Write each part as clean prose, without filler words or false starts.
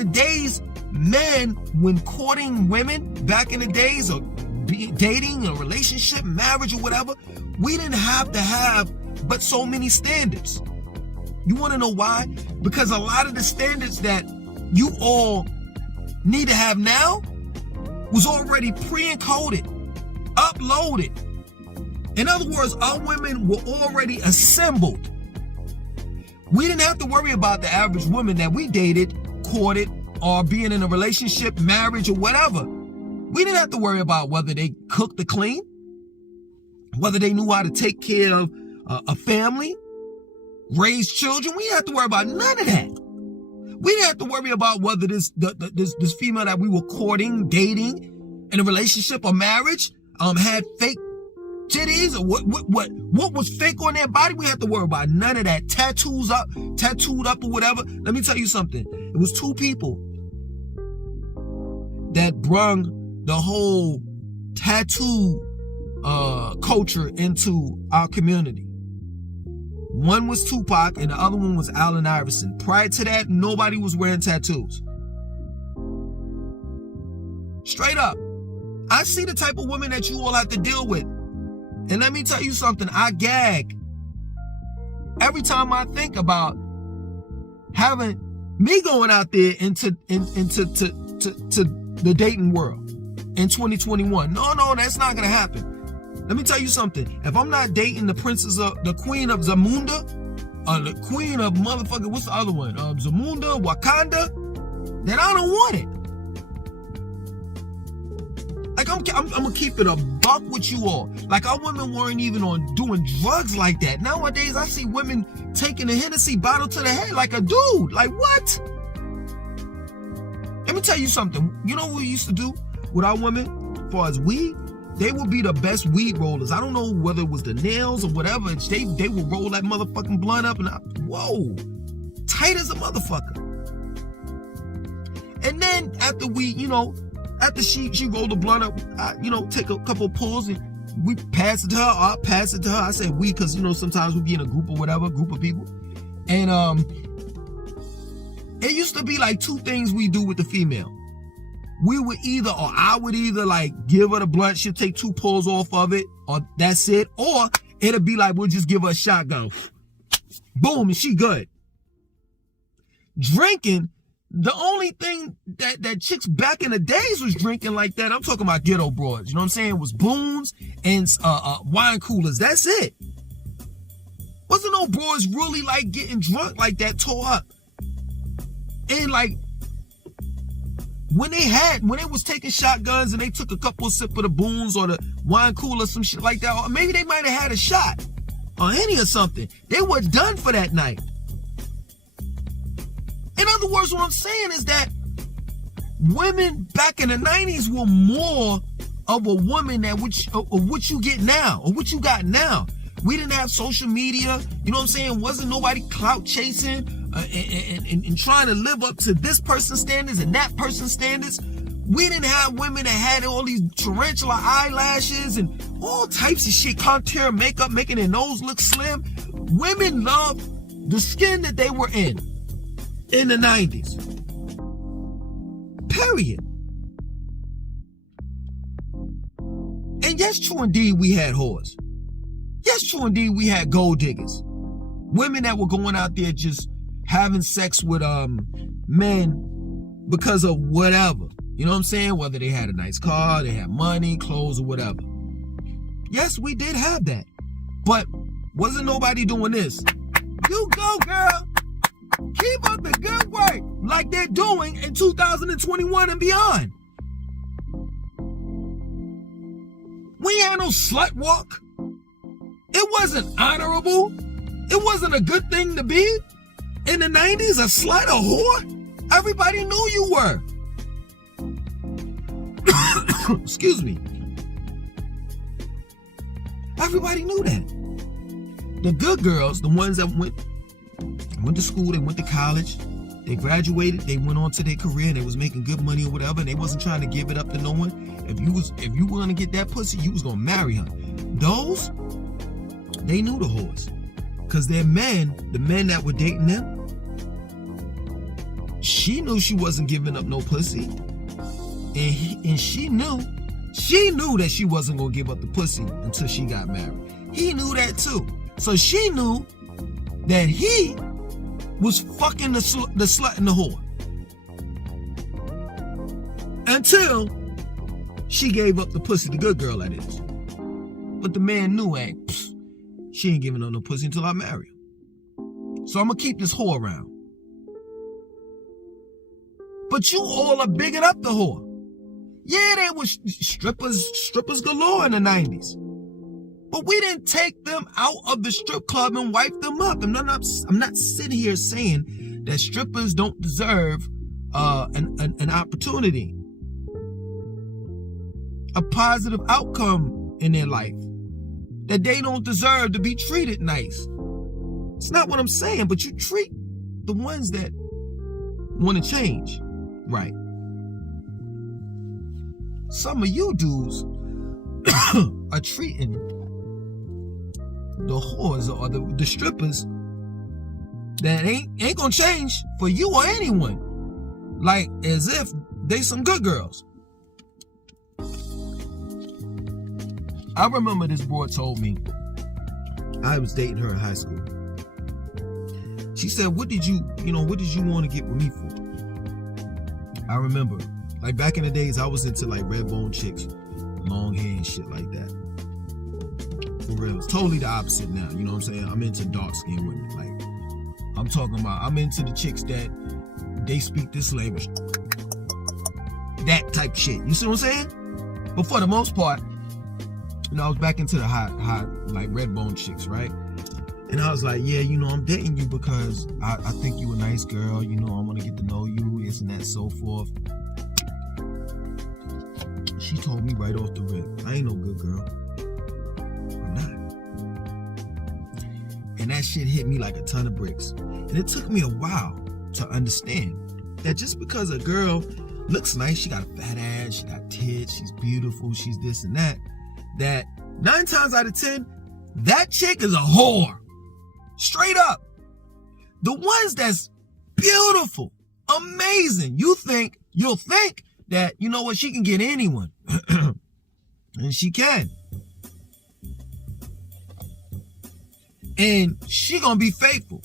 the days, men, when courting women, back in the days, or dating, a relationship, marriage, or whatever, we didn't have to have but so many standards. You want to know why? Because a lot of the standards that you all need to have now was already pre-encoded, uploaded. In other words, our women were already assembled. We didn't have to worry about the average woman that we dated, courted, or being in a relationship, marriage, or whatever. We didn't have to worry about whether they cooked or clean, whether they knew how to take care of a family, raise children. We didn't have to worry about none of that. We didn't have to worry about whether this female that we were courting, dating, in a relationship or marriage, had fake titties or what was fake on their body. We had to worry about none of that. Tattooed up or whatever. Let me tell you something. It was two people that brung the whole tattoo culture into our community. One was Tupac and the other one was Allen Iverson. Prior to that, nobody was wearing tattoos. Straight up. I see the type of women that you all have to deal with. And let me tell you something, I gag every time I think about having me going out there into the dating world in 2021. No, that's not gonna happen. Let me tell you something. If I'm not dating the queen of Zamunda, or the queen of motherfucker, what's the other one? Zamunda, Wakanda, then I don't want it. Like I'm gonna keep it a buck with you all. Like our women weren't even on doing drugs like that. Nowadays I see women taking a Hennessy bottle to the head like a dude. Like what? Let me tell you something. You know what we used to do with our women as far as weed? They would be the best weed rollers. I don't know whether it was the nails or whatever. They would roll that motherfucking blunt up and whoa, tight as a motherfucker. And then after after she rolled the blunt up, take a couple of pulls and we pass it to her. I'll pass it to her. I say we because sometimes we be in a group or whatever, group of people, and it used to be like two things we do with the female. I would either like give her the blunt, she'll take two pulls off of it, or that's it, or it'll be like we'll just give her a shotgun, boom, and she good. Drinking, the only thing that chicks back in the days was drinking like that, I'm talking about ghetto broads, you know what I'm saying, was boons and wine coolers, that's it. Wasn't no broads really like getting drunk like that, tore up. And like, when they was taking shotguns and they took a couple of sips of the boons or the wine cooler, some shit like that, or maybe they might have had a shot or any or something, they were done for that night. In other words, what I'm saying is that women back in the 90s were more of a woman of what you get now, or what you got now. We didn't have social media, you know what I'm saying? Wasn't nobody clout chasing and trying to live up to this person's standards and that person's standards. We didn't have women that had all these tarantula eyelashes and all types of shit, contour makeup, making their nose look slim. Women loved the skin that they were in the 90s. Period. And yes, true indeed, we had whores. Yes, true indeed, we had gold diggers. Women that were going out there just having sex with men because of whatever. You know what I'm saying? Whether they had a nice car, they had money, clothes, or whatever. Yes, we did have that. But wasn't nobody doing this. You go, girl. Keep up the good work like they're doing in 2021 and beyond. We ain't had no slut walk. It wasn't honorable. It wasn't a good thing to be. In the 90s, a slut, a whore, everybody knew you were. Excuse me. Everybody knew that. The good girls, the ones that went to school, they went to college, they graduated, they went on to their career, and they was making good money or whatever, and they wasn't trying to give it up to no one. If you were gonna get that pussy, you was gonna marry her. Those, they knew the whores. Because their men, the men that were dating them, she knew she wasn't giving up no pussy. And she knew that she wasn't gonna give up the pussy until she got married. He knew that too. So she knew that he was fucking the slut and the whore. Until she gave up the pussy, the good girl that is. But the man knew, she ain't giving up no pussy until I marry her. So I'm gonna keep this whore around. But you all are bigging up the whore. Yeah, there was strippers galore in the 90s. But we didn't take them out of the strip club and wipe them up. I'm not sitting here saying that strippers don't deserve an opportunity, a positive outcome in their life, that they don't deserve to be treated nice. It's not what I'm saying, but you treat the ones that want to change right. Some of you dudes are treating the whores or the strippers that ain't gonna change for you or anyone, like as if they some good girls. I remember this boy told me, I was dating her in high school. She said, what did you want to get with me for? I remember, like back in the days, I was into like red bone chicks, long hair and shit like that. For real, it's totally the opposite now. You know what I'm saying? I'm into dark skinned women. Like, I'm into the chicks that they speak this language, that type shit. You see what I'm saying? But for the most part, I was back into the hot, like red bone chicks, right? And I was like, yeah, I'm dating you because I think you a nice girl. I want to get to know you, this and that, so forth. She told me right off the rip, I ain't no good girl. I'm not. And that shit hit me like a ton of bricks. And it took me a while to understand that just because a girl looks nice, she got a fat ass, she got tits, she's beautiful, she's this and that 9 times out of 10, that chick is a whore. Straight up. The ones that's beautiful, amazing, you'll think that, she can get anyone. And she can. And she gonna be faithful.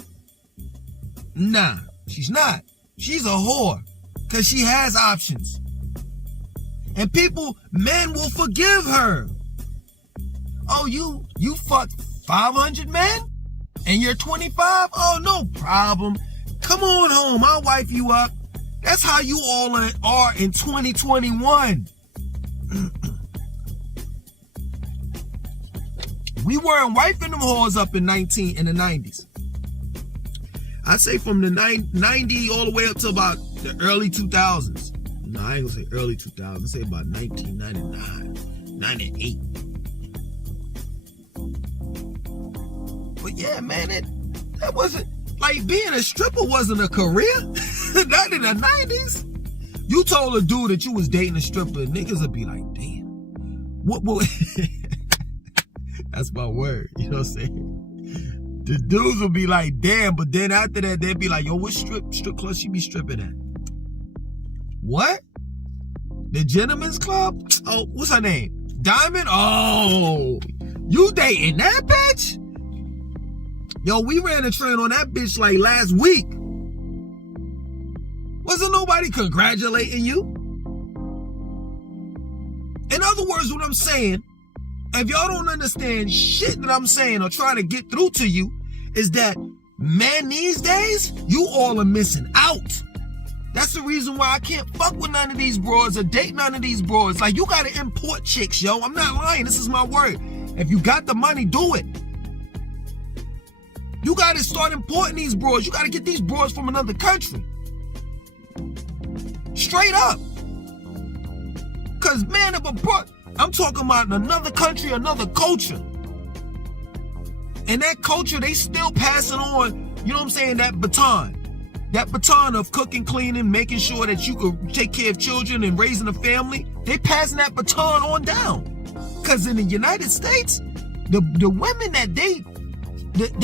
Nah, she's not. She's a whore. Because she has options. And men will forgive her. Oh, you fucked 500 men? And you're 25? Oh, no problem. Come on home, I'll wife you up. That's how you all are in 2021. We weren't wifing them whores up in the 90s. I'd say from the 90 all the way up to about the early 2000s. No, I ain't gonna say early 2000s. I'd say about 1999, 98. But yeah, man, that wasn't, like, being a stripper wasn't a career. Not in the 90s. You told a dude that you was dating a stripper, niggas would be like, damn. What? That's my word, you know what I'm saying? The dudes would be like, damn, but then after that, they'd be like, yo, what strip club she be stripping at? What? The Gentleman's Club? Oh, what's her name? Diamond? Oh, you dating that bitch? Yo, we ran a train on that bitch like last week. Wasn't nobody congratulating you? In other words, what I'm saying, if y'all don't understand shit that I'm saying or trying to get through to you, is that, man, these days, you all are missing out. That's the reason why I can't fuck with none of these broads or date none of these broads. Like, you gotta import chicks, yo. I'm not lying. This is my word. If you got the money, do it. You gotta start importing these broads. You gotta get these broads from another country. Straight up. Cause, man, if a broad, I'm talking about another country, another culture. And that culture, they still passing on, you know what I'm saying, that baton. That baton of cooking, cleaning, making sure that you could take care of children and raising a family. They passing that baton on down. Because in the United States, the women that they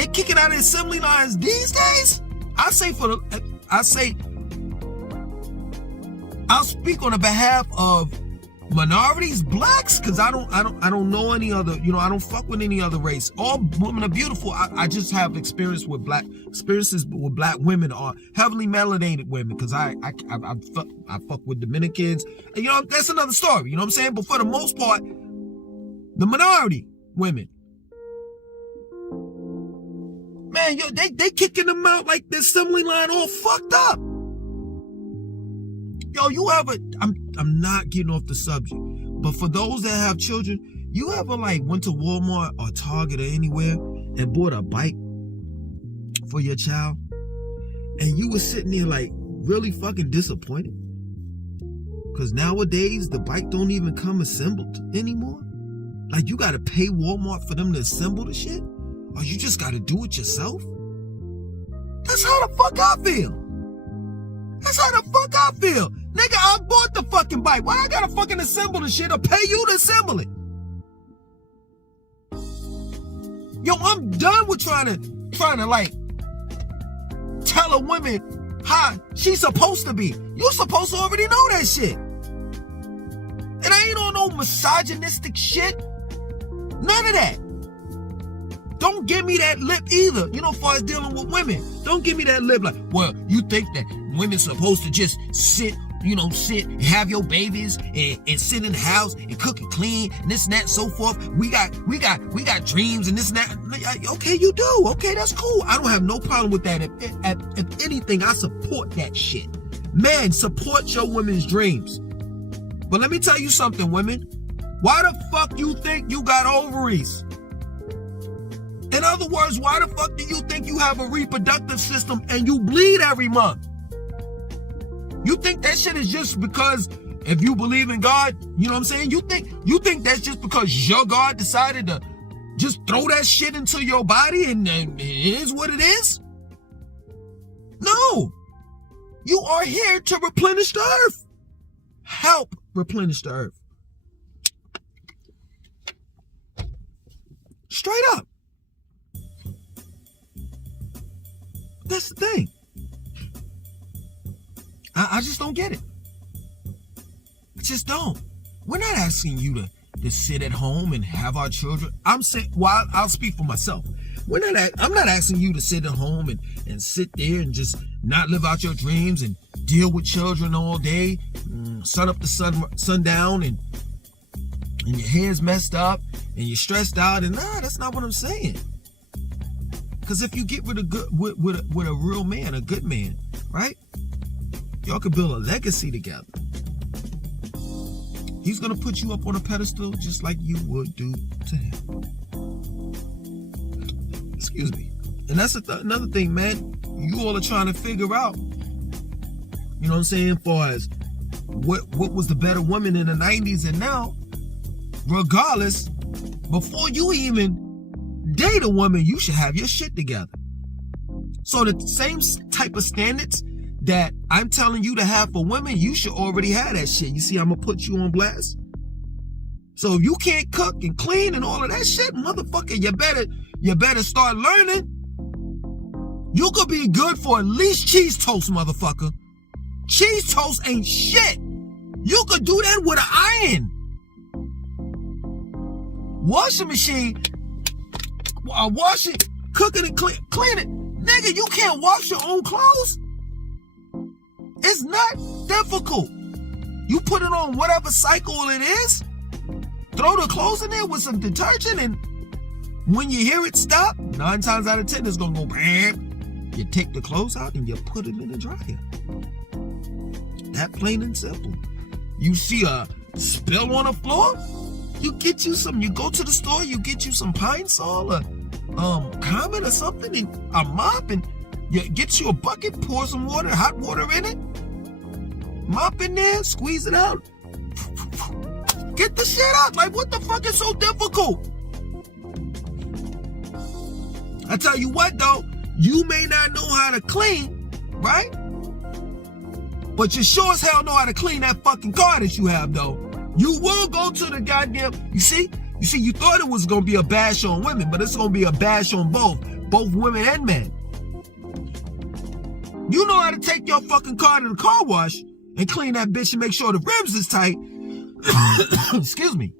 kicking out of assembly lines these days, I say I'll speak on the behalf of minorities, blacks, because I don't know any other, I don't fuck with any other race. All women are beautiful. I just have experiences with black women, or heavily melanated women, because I fuck with Dominicans. And, that's another story, you know what I'm saying? But for the most part, the minority women, man, they kicking them out like the assembly line all fucked up. I'm not getting off the subject, but for those that have children, you ever went to Walmart or Target or anywhere and bought a bike for your child, and you were sitting there really fucking disappointed? Because nowadays the bike don't even come assembled anymore. You gotta pay Walmart for them to assemble the shit, or you just gotta do it yourself. That's how the fuck I feel. That's how the fuck I feel. Nigga, I bought the fucking bike. Why I gotta fucking assemble the shit or pay you to assemble it? Yo, I'm done with trying to tell a woman how she's supposed to be. You're supposed to already know that shit. And I ain't on no misogynistic shit. None of that. Don't give me that lip either, as far as dealing with women. Don't give me that lip well, you think that women's supposed to just sit and have your babies and sit in the house and cook and clean and this and that and so forth. We got dreams and this and that. Okay, you do. Okay, that's cool. I don't have no problem with that. If anything, I support that shit. Man, support your women's dreams. But let me tell you something, women. Why the fuck you think you got ovaries? In other words, why the fuck do you think you have a reproductive system and you bleed every month? You think that shit is just because if you believe in God, you know what I'm saying? You think that's just because your God decided to just throw that shit into your body and it is what it is? No. You are here to replenish the earth. Help replenish the earth. Straight up. That's the thing. I just don't get it. I just don't. We're not asking you to sit at home and have our children. I'm saying, well, I'll speak for myself. I'm not asking you to sit at home and sit there and just not live out your dreams and deal with children all day, sun up to sundown, and your hair's messed up and you're stressed out. And that's not what I'm saying. Because if you get with a real man, a good man, right? Y'all could build a legacy together. He's going to put you up on a pedestal just like you would do to him. Excuse me. And that's another thing, man. You all are trying to figure out, you know what I'm saying, far as what was the better woman in the 90s and now. Regardless, before you even date a woman, you should have your shit together. So the same type of standards that I'm telling you to have for women, you should already have that shit. You see, I'm gonna put you on blast. So if you can't cook and clean and all of that shit, motherfucker, you better start learning. You could be good for at least cheese toast, motherfucker. Cheese toast ain't shit. You could do that with an iron. Washing machine, wash it, cook it and clean it. Nigga, you can't wash your own clothes. It's not difficult. You put it on whatever cycle it is, throw the clothes in there with some detergent, and when you hear it stop, 9 times out of 10 it's gonna go bam. You take the clothes out and you put it in the dryer. That plain and simple. You see a spill on the floor, you go to the store, you get you some Pine Sol or Common or something, and a mop, and you get you a bucket, pour some water, hot water in it, mop in there, squeeze it out, get the shit out. Like, what the fuck is so difficult? I tell you what though, you may not know how to clean, right? But you sure as hell know how to clean that fucking car that you have though. You will go to the goddamn, you see, you thought it was gonna be a bash on women, but it's gonna be a bash on both women and men. You know how to take your fucking car to the car wash, and clean that bitch and make sure the rims is tight. Excuse me.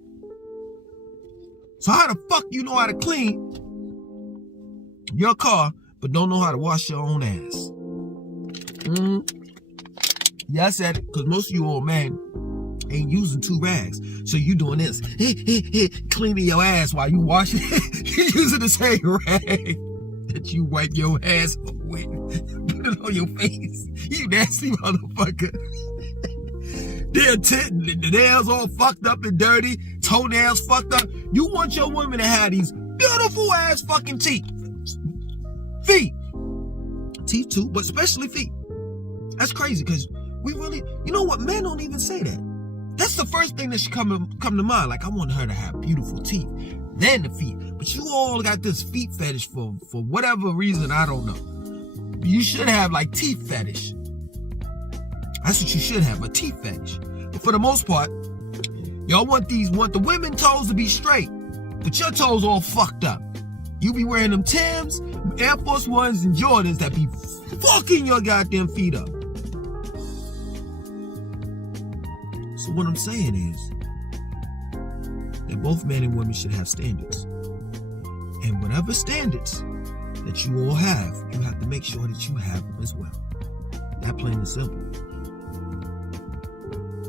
So how the fuck you know how to clean your car, but don't know how to wash your own ass? Yeah, I said it, because most of you old men ain't using 2 rags. So you doing this, cleaning your ass while you washing it. You using the same rag that you wipe your ass with. Put it on your face. You nasty motherfucker. The nails all fucked up and dirty. Toenails fucked up. You want your women to have these beautiful ass fucking teeth. Feet. Teeth too, but especially feet. That's crazy, because we really, you know what, men don't even say that. That's the first thing that should come to mind. Like, I want her to have beautiful teeth, then the feet. But you all got this feet fetish for whatever reason, I don't know. You should have like teeth fetish. That's what you should have, a teeth fetish. But for the most part, y'all want the women toes to be straight, but your toes all fucked up. You be wearing them Timbs, Air Force Ones, and Jordans that be fucking your goddamn feet up. So what I'm saying is that both men and women should have standards. And whatever standards that you all have, you have to make sure that you have them as well. That plain and simple.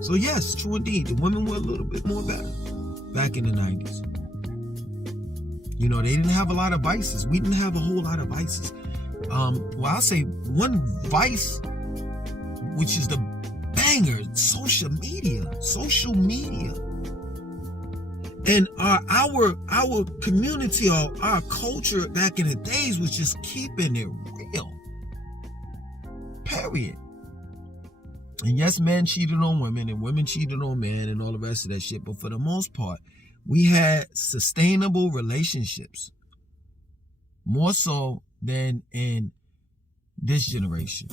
So yes, true indeed, the women were a little bit more better back in the 90s. You know, they didn't have a lot of vices. We didn't have a whole lot of vices. Well, I'll say one vice, which is the banger, social media. And our community, or our culture back in the days was just keeping it real. Period. And yes, men cheated on women and women cheated on men and all the rest of that shit. But for the most part, we had sustainable relationships. More so than in this generation.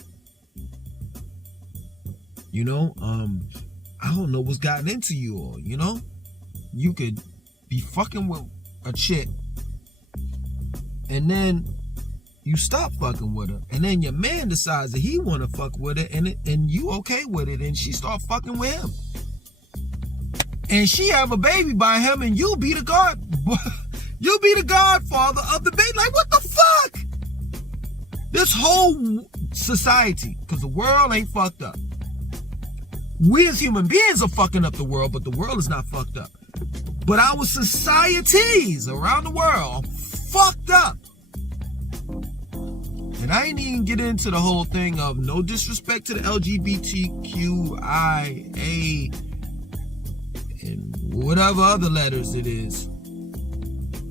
You know, I don't know what's gotten into you all, you know? You could be fucking with a chick and then you stop fucking with her, and then your man decides that he want to fuck with her, and you okay with it, and she start fucking with him, and she have a baby by him, and you be the godfather of the baby. Like, what the fuck? This whole society, because the world ain't fucked up. We as human beings are fucking up the world, but the world is not fucked up. But our societies around the world are fucked up. And I ain't even get into the whole thing of no disrespect to the LGBTQIA and whatever other letters it is.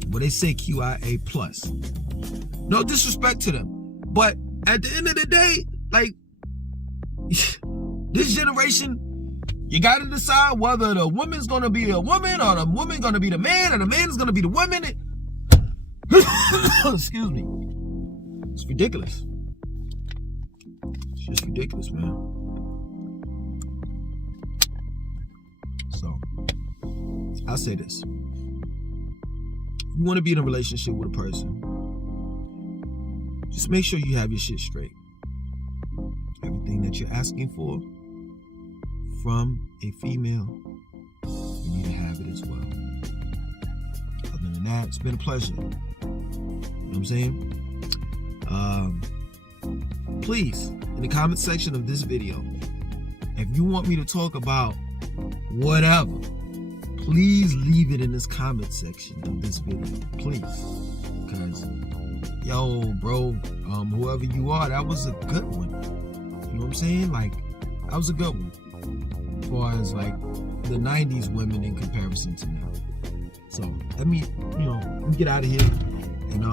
But they say QIA plus. No disrespect to them. But at the end of the day, like, this generation, you got to decide whether the woman's going to be a woman or the woman going to be the man or the man is going to be the woman. Excuse me. It's ridiculous. It's just ridiculous, man. So, I'll say this. If you want to be in a relationship with a person, just make sure you have your shit straight. Everything that you're asking for from a female, you need to have it as well. Other than that, it's been a pleasure. You know what I'm saying? Please, in the comment section of this video, if you want me to talk about whatever, please leave it in this comment section of this video, please. Because, yo, bro, whoever you are, that was a good one. You know what I'm saying? Like, that was a good one. As far as, like, the 90s women in comparison to now. So, let me get out of here. And,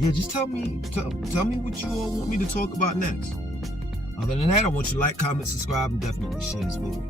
yeah, just tell me what you all want me to talk about next. Other than that, I want you to like, comment, subscribe, and definitely share this video.